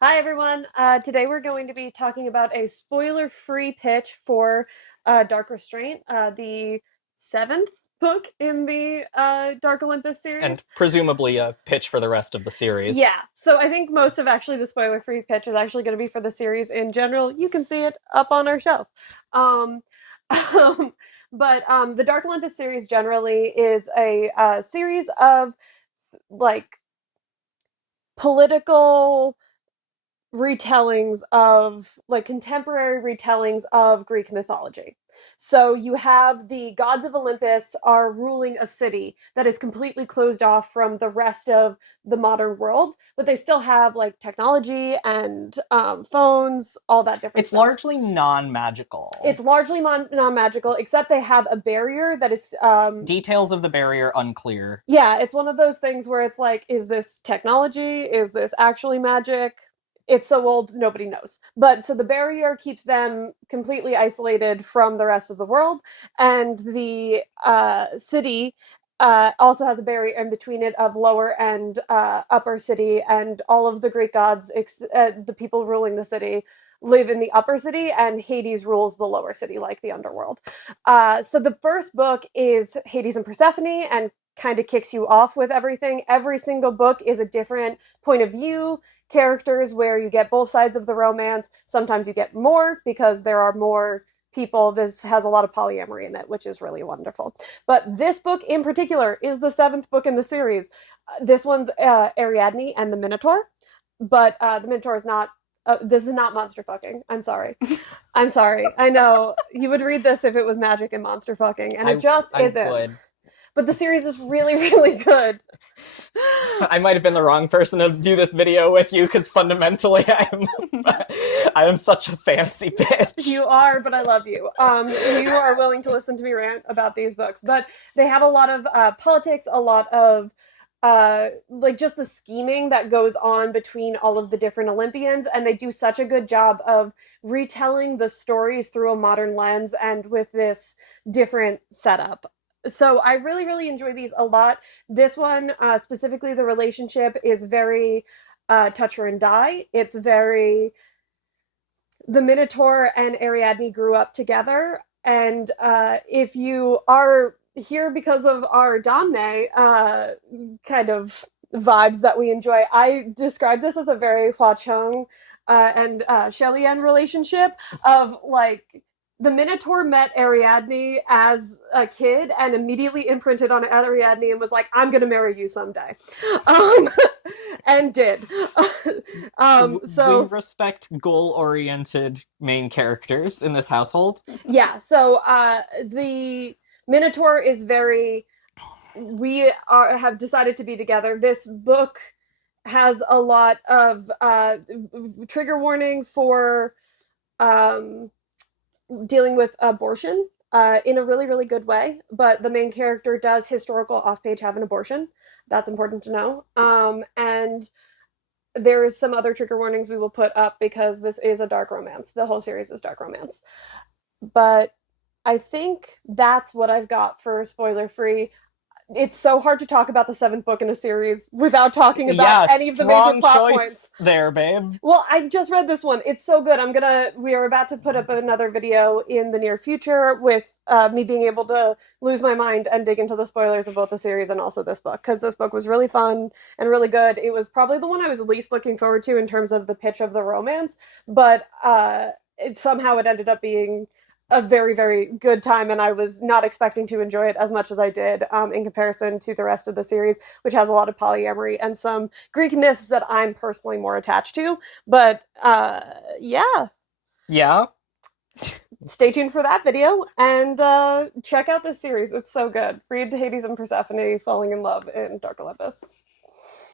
Hi, everyone. Today we're going to be talking about a spoiler-free pitch for Dark Restraint, the seventh book in the Dark Olympus And series. presumably a pitch for the rest of the series. Yeah, so I think most of actually the spoiler-free pitch is actually going to be for the series in general. You can see it up on our shelf. Um, um, but the Dark Olympus series generally is a series of like political retellings of like contemporary retellings of Greek mythology. So you have the gods of Olympus are ruling a city that is completely closed off from the rest of the modern world, but they still have like technology and phones, all that different It's stuff. largely non-magical. It's largely non-magical, except they have a barrier that is Details of the barrier unclear. yeah, it's one of those things where it's like, is this technology? Is this actually magic? It's so old, nobody knows. But so the barrier keeps them completely isolated from the rest of the world, and the city also has a barrier in between it of lower and upper city, and all of the Greek gods, the people ruling the city, live in the upper city, and Hades rules the lower city, like the underworld. So the first book is Hades and Persephone, and kind of kicks you off with everything. Every single book is a different point of view, characters where you get both sides of the romance. Sometimes you get more because there are more people. This has a lot of polyamory in it, which is really wonderful. But this book in particular is the seventh book in the series. This one's Ariadne and the Minotaur, but the Minotaur is not. This is not monster fucking. I'm sorry. I'm sorry. I know you would read this if it was magic and monster fucking, and it I just I isn't. would. But the series is really, really good. I might have been the wrong person to do this video with you because fundamentally I am such a fantasy bitch. You are, but I love you. And you are willing to listen to me rant about these books. But they have a lot of politics, a lot of like just the scheming that goes on between all of the different Olympians, and they do such a good job of retelling the stories through a modern lens and with this different setup. So I really, really enjoy these a lot. This one, specifically, the relationship is very touch her and die. It's very the Minotaur and Ariadne grew up together, and if you are here because of our Domne kind of vibes that we enjoy, I describe this as a very Hua Chung and Shellyan relationship of like the Minotaur met Ariadne as a kid and immediately imprinted on Ariadne and was like, I'm going to marry you someday. Um, and did. We So respect goal-oriented main characters in this household. yeah, so the Minotaur is very we are have decided to be together. This book has a lot of trigger warning for um, dealing with abortion in a really, really good way. But the main character does historical off page have an abortion. That's important to know. And there is some other trigger warnings we will put up because this is a dark romance. The whole series is dark romance. But I think that's what I've got for spoiler free. It's so hard to talk about the seventh book in a series without talking about Yeah, any of the major strong plot points. choice there, babe. Well, I just read this one. It's so good. We are about to put up another video in the near future with me being able to lose my mind and dig into the spoilers of both the series and also this book, because this book was really fun and really good. It was probably the one I was least looking forward to in terms of the pitch of the romance, but somehow it ended up being a very, very good time, and I was not expecting to enjoy it as much as I did in comparison to the rest of the series, which has a lot of polyamory and some Greek myths that I'm personally more attached to. But yeah, Yeah. stay tuned for that video and check out this series. It's so good. Read Hades and Persephone falling in love in Dark Olympus.